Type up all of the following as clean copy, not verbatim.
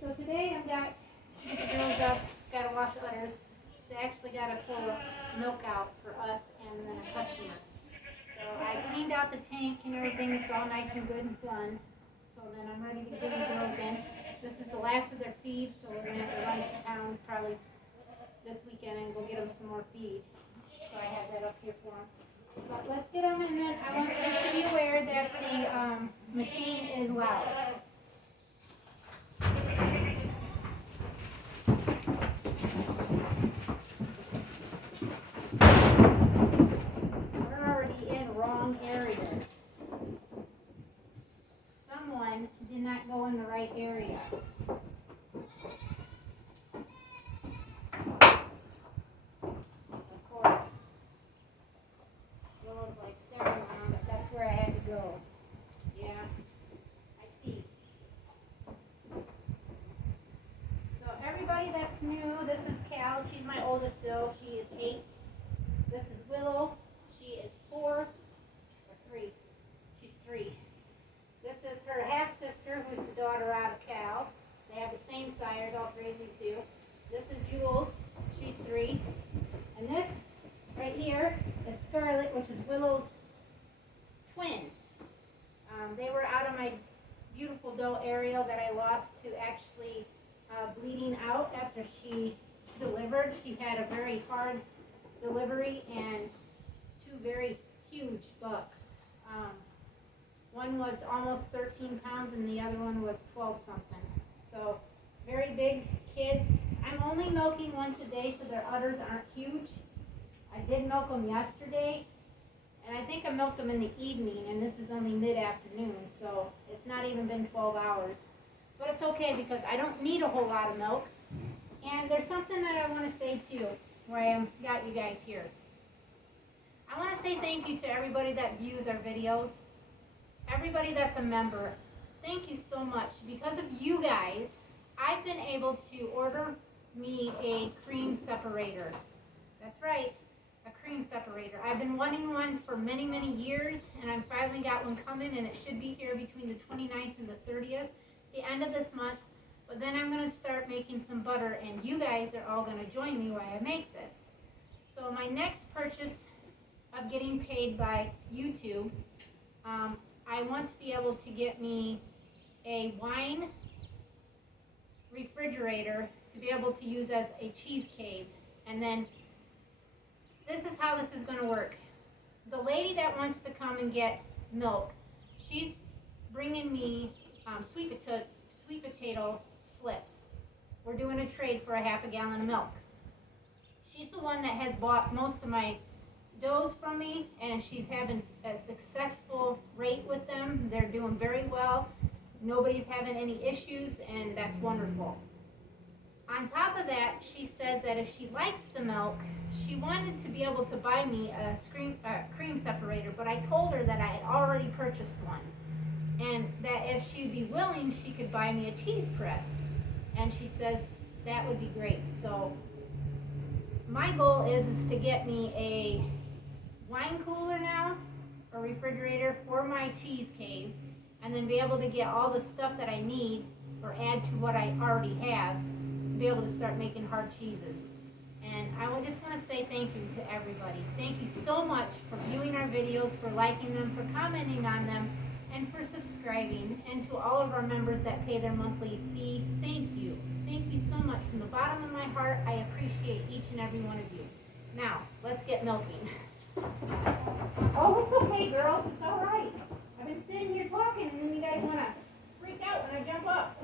So today I've got to get the girls up, got to wash udders. So I actually got to pull milk out for us and then a customer. So I cleaned out the tank and everything. It's all nice and good and done. So then I'm ready to get the girls in. This is the last of their feed, so we're going to have to run to town probably this weekend and go get them some more feed. So I have that up here for them. But let's get them, and then I want you just to be aware that the machine is loud. We're already in wrong areas. Someone did not go in the right area. Of course. Willow's like 7 now, but that's where I had to go. Yeah, I see. So everybody that's new, this is Cal. She's my oldest still. She is 8. This is Willow. She is 4 or 3. She's 3. This is her half-sister, who's the daughter out of Cal. They have the same sires, all 3 of these do. This is Jules. She's 3. And this right here is Scarlet, which is Willow's twin. They were out of my beautiful doe Ariel that I lost to actually bleeding out after she delivered. She had a very hard delivery and 2 very huge bucks. One was almost 13 pounds and the other one was 12 something. So very big kids. I'm only milking once a day so their udders aren't huge. I did milk them yesterday, and I think I milked them in the evening, and this is only mid-afternoon, so it's not even been 12 hours. But it's okay because I don't need a whole lot of milk. And there's something that I want to say too, where I got you guys here. I want to say thank you to everybody that views our videos. Everybody that's a member, thank you so much. Because of you guys, I've been able to order me a cream separator. That's right, a cream separator. I've been wanting one for many, many years, and I finally got one coming, and it should be here between the 29th and the 30th, the end of this month. But then I'm going to start making some butter, and you guys are all going to join me while I make this. So my next purchase of getting paid by YouTube, I want to be able to get me a wine refrigerator to be able to use as a cheese cave. And then this is how this is going to work. The lady that wants to come and get milk, she's bringing me sweet potato slips. We're doing a trade for a half a gallon of milk. She's the one that has bought most of my does from me, and she's having a successful rate with them. They're doing very well. Nobody's having any issues, and that's wonderful. On top of that, she says that if she likes the milk, she wanted to be able to buy me a cream separator, but I told her that I had already purchased one, and that if she'd be willing, she could buy me a cheese press. And she says that would be great. So my goal is to get me a wine cooler now, a refrigerator for my cheese cave, and then be able to get all the stuff that I need or add to what I already have to be able to start making hard cheeses. And I just want to say thank you to everybody. Thank you so much for viewing our videos, for liking them, for commenting on them, and for subscribing. And to all of our members that pay their monthly fee, thank you. Thank you so much. From the bottom of my heart, I appreciate each and every one of you. Now, let's get milking. Oh, it's okay, girls. It's all right. I've been sitting here talking, and then you guys want to freak out when I jump up.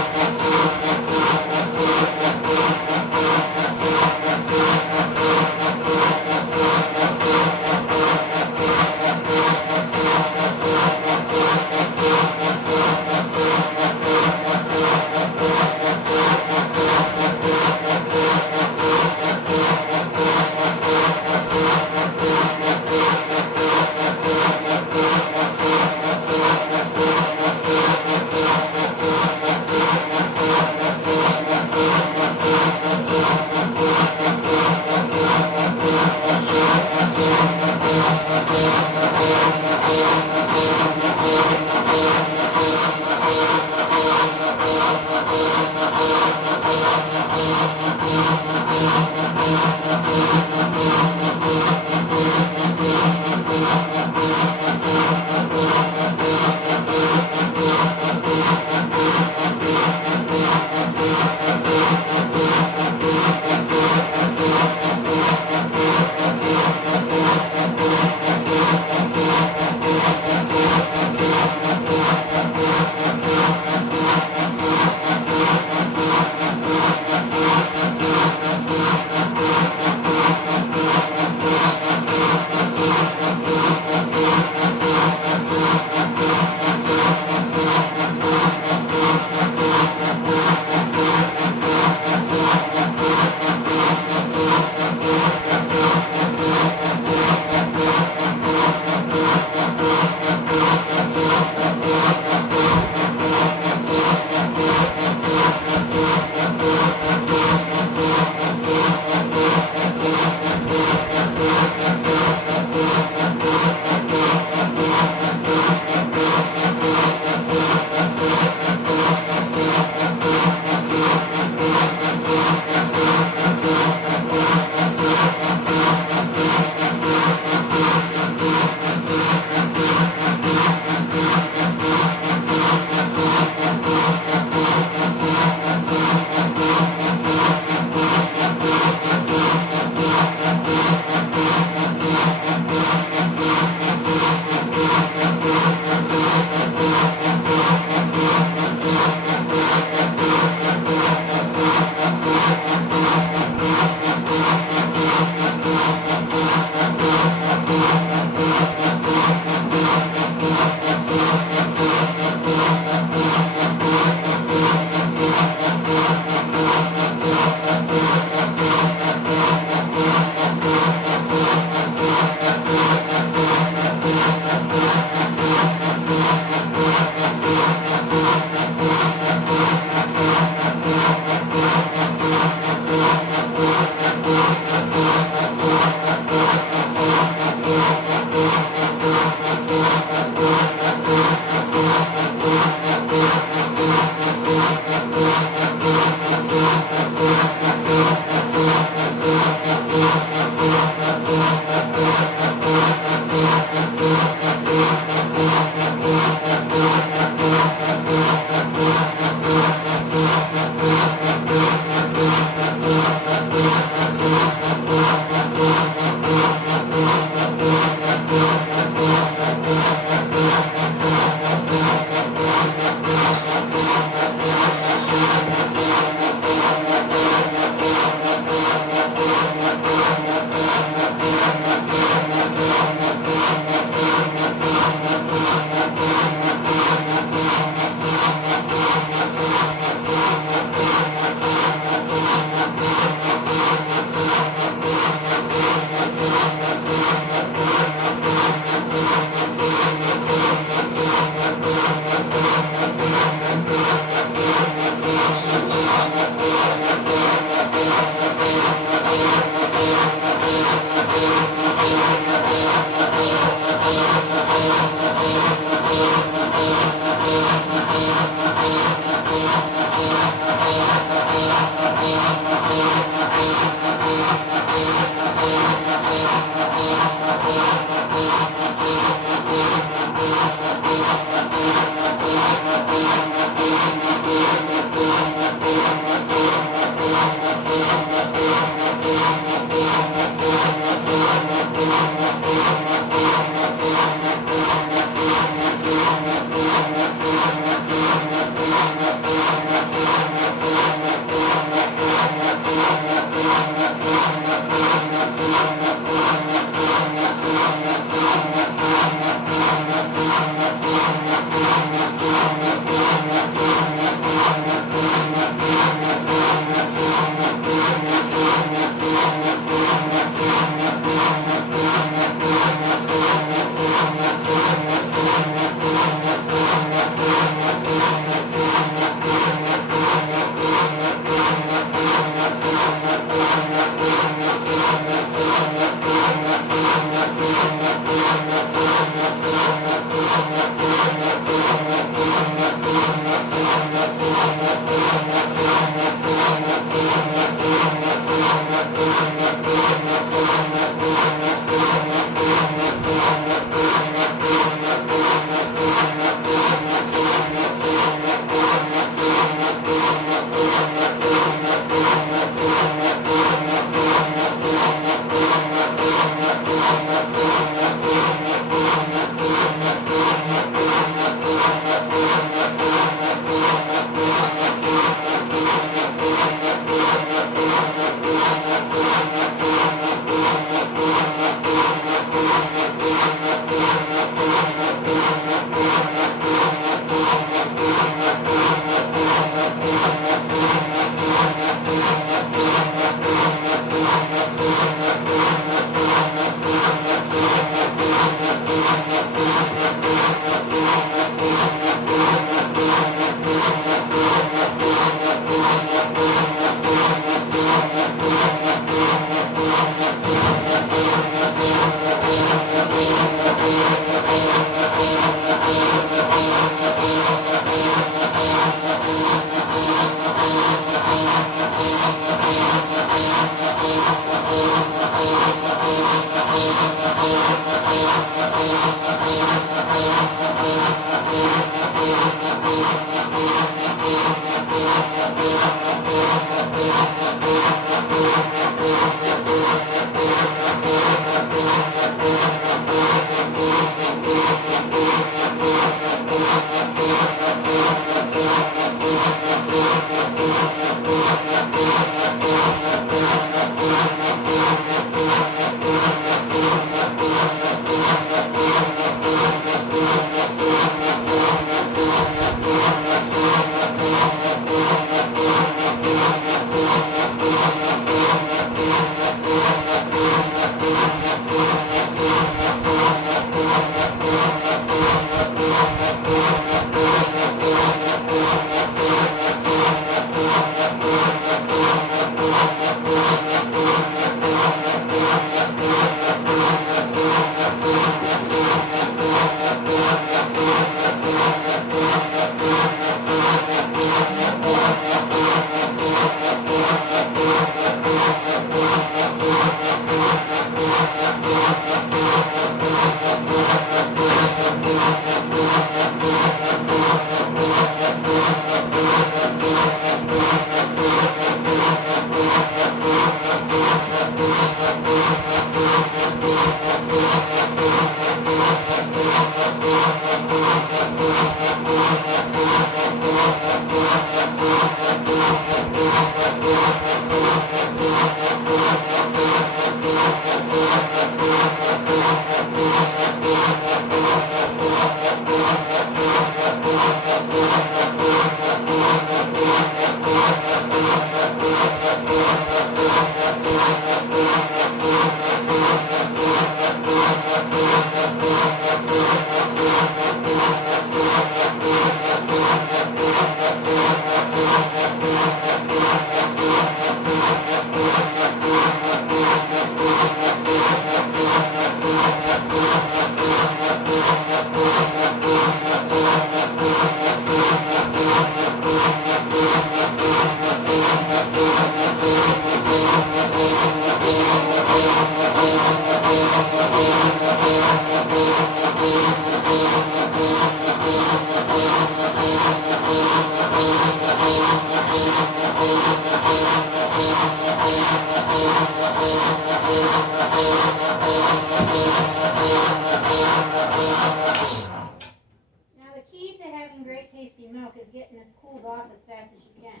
Now the key to having great tasting milk is getting this cooled off as fast as you can.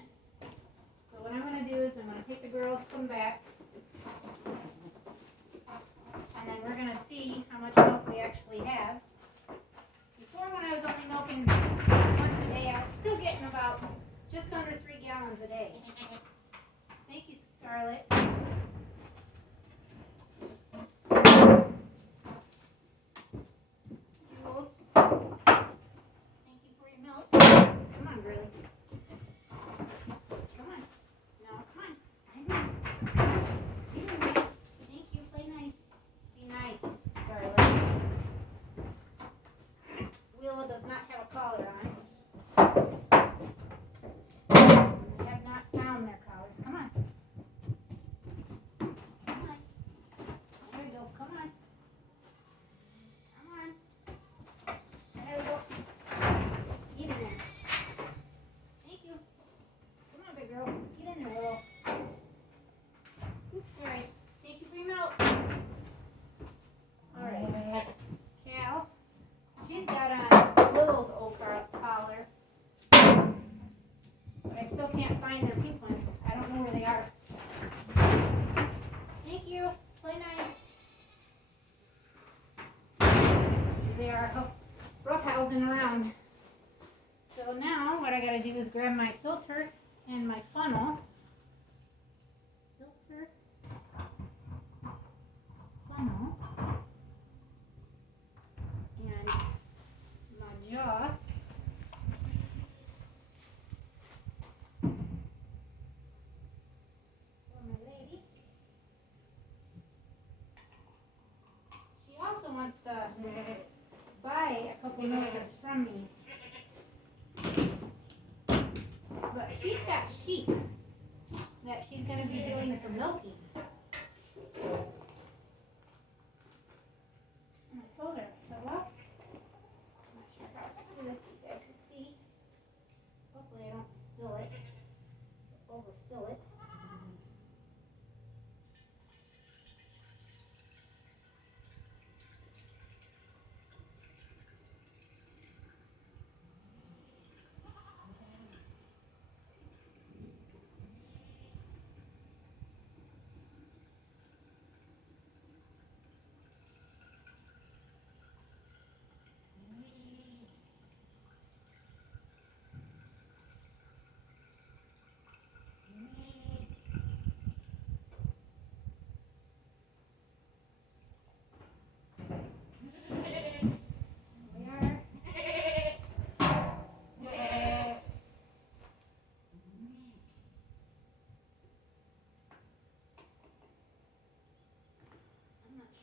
So what I'm going to do is I'm going to take the girls, put them back, and then we're going to see how much milk we actually have. Before, when I was only milking once a day, I was still getting about just under 3 gallons a day. Thank you, Scarlett. Jules. Thank you for your milk. Come on, girlie. Come on. No, come on. I know. Thank you. Play nice. Be nice, Scarlett. Willow does not have a collar on. They have not found their collars. Come on. Come on. There we go. Come on. Come on. There we go. Get in there. Thank you. Come on, big girl. Get in there, Willow. Oops, sorry. Thank you for your milk. All right. Cal, she's got on Willow's old collar, but I still can't find their pink ones. I don't know where they are. Thank you. Play nice. They are roughhousing around. So now what I gotta do is grab my filter and my funnel. Filter, funnel, and my jaw. For my lady. She also wants to buy a couple milkers from me. But she's got sheep that she's going to be doing for milking. And I told her, I said, well, I'm not sure how to do this so you guys can see. Hopefully I don't spill it, or overfill it.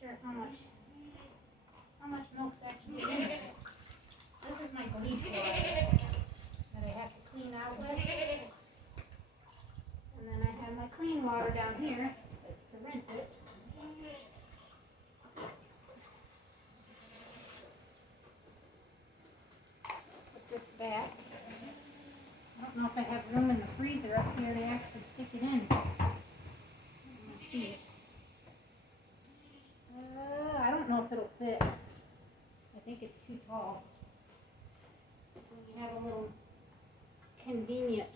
Sure how much milk's actually in it. This is my bleach water that I have to clean out with. And then I have my clean water down here that's to rinse it. Put this back. I don't know if I have room in the freezer up here to actually stick it in. Let me see. I don't know if it'll fit. I think it's too tall. When you have a little convenient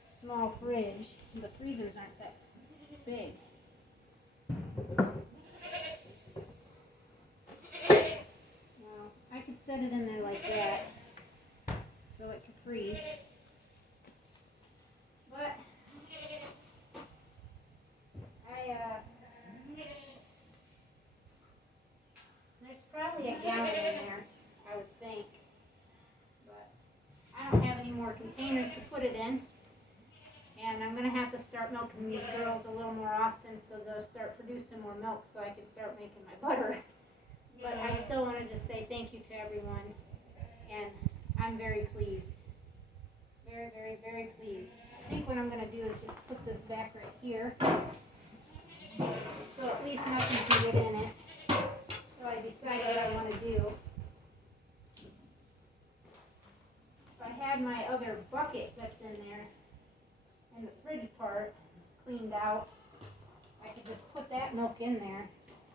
small fridge, the freezers aren't that big. Well, I could set it in there like that. so it could freeze. But there's probably a gallon in there, I would think. But I don't have any more containers to put it in. And I'm going to have to start milking these girls a little more often so they'll start producing more milk so I can start making my butter. But I still want to just say thank you to everyone. And I'm very pleased. Very, very, very pleased. I think what I'm going to do is just put this back right here. So at least nothing can get in it. So I decide what I want to do. If I had my other bucket that's in there, and the fridge part cleaned out, I could just put that milk in there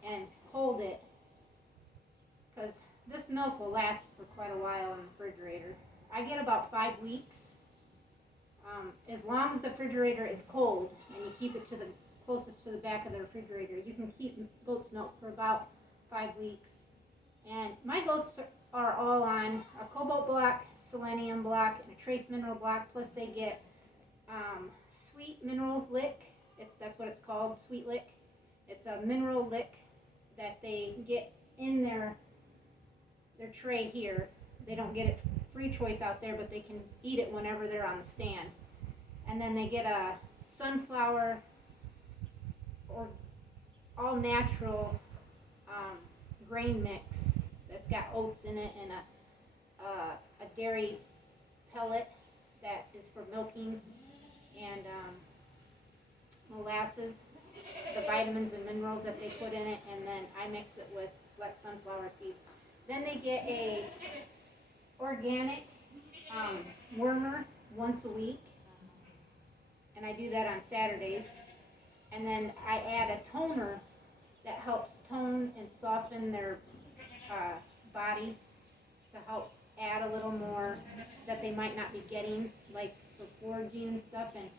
and hold it, because this milk will last for quite a while in the refrigerator. I get about 5 weeks, as long as the refrigerator is cold and you keep it to the closest to the back of the refrigerator. You can keep goat's milk for about 5 weeks. And my goats are all on a cobalt block, selenium block, and a trace mineral block, plus they get sweet mineral lick. That's what it's called, sweet lick. It's a mineral lick that they get in their tray here. They don't get it free choice out there, but they can eat it whenever they're on the stand. And then they get a sunflower or all natural grain mix that's got oats in it, and a dairy pellet that is for milking, and molasses, the vitamins and minerals that they put in it, and then I mix it with like sunflower seeds. Then they get a organic wormer once a week, and I do that on Saturdays. And then I add a toner that helps tone and soften their body to help add a little more that they might not be getting, like for foraging and stuff. And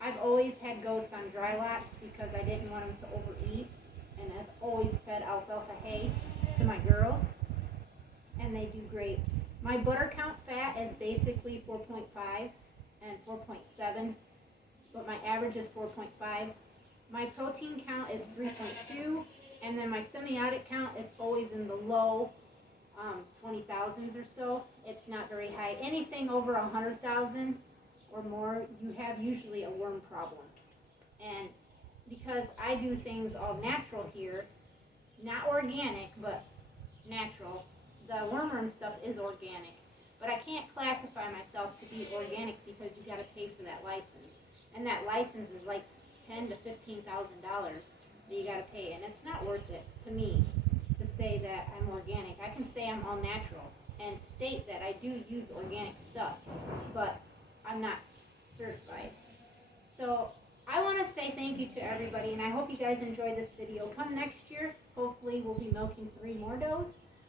I've always had goats on dry lots because I didn't want them to overeat, and I've always fed alfalfa hay to my girls, and they do great. My butter count fat is basically 4.5 and 4.7, but my average is 4.5. My protein count is 3.2, and then my semiotic count is always in the low 20,000s or so. It's not very high. Anything over 100,000 or more, you have usually a worm problem. And because I do things all natural here, not organic, but natural, the wormer and stuff is organic. But I can't classify myself to be organic because you got to pay for that license. And that license is like $10,000 to $15,000 that you got to pay. And it's not worth it to me to say that I'm organic. I can say I'm all natural and state that I do use organic stuff, but I'm not certified. So I want to say thank you to everybody, and I hope you guys enjoyed this video. Come next year, hopefully we'll be milking 3 more does,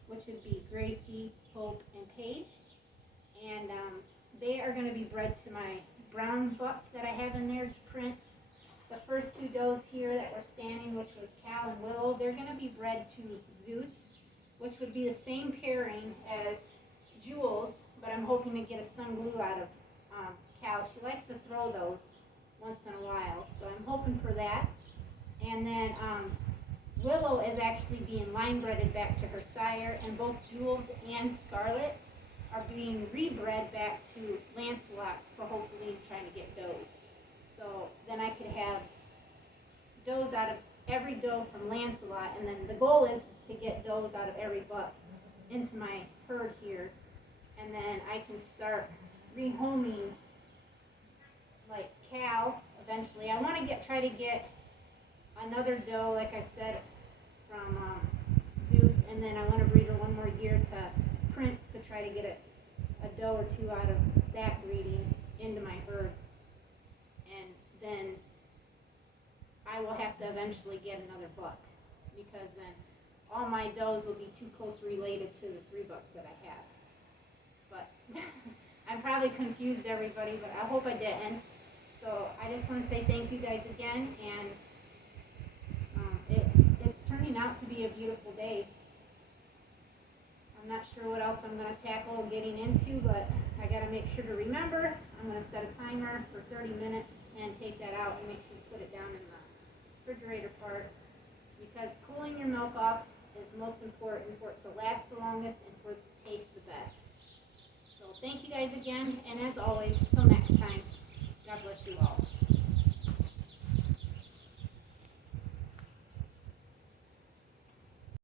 which would be Gracie, Hope, and Paige. And they are going to be bred to my brown buck that I have in there, Prince. The first 2 does here that were standing, which was Cal and Willow, they're going to be bred to Zeus, which would be the same pairing as Jules, but I'm hoping to get a sun glue out of Cal. She likes to throw those once in a while, so I'm hoping for that. And then Willow is actually being line breeded back to her sire, and both Jules and Scarlet are being rebred back to Lancelot for hopefully trying to get does. So then I could have does out of every doe from Lancelot, and then the goal is to get does out of every buck into my herd here, and then I can start rehoming like Cal eventually. I want to try to get another doe, like I said, from Zeus, and then I want to breed her 1 more year to Prince to try to get a doe or 2 out of that breeding into my herd. And then I will have to eventually get another buck, because then all my does will be too close related to the 3 bucks that I have. But I probably confused everybody, but I hope I didn't. So I just want to say thank you guys again, and it's turning out to be a beautiful day. I'm not sure what else I'm going to tackle getting into, but I got to make sure to remember. I'm going to set a timer for 30 minutes and take that out and make sure to put it down in the refrigerator part, because cooling your milk off is most important for it to last the longest and for it to taste the best. So thank you guys again, and as always, till next time, God bless you all.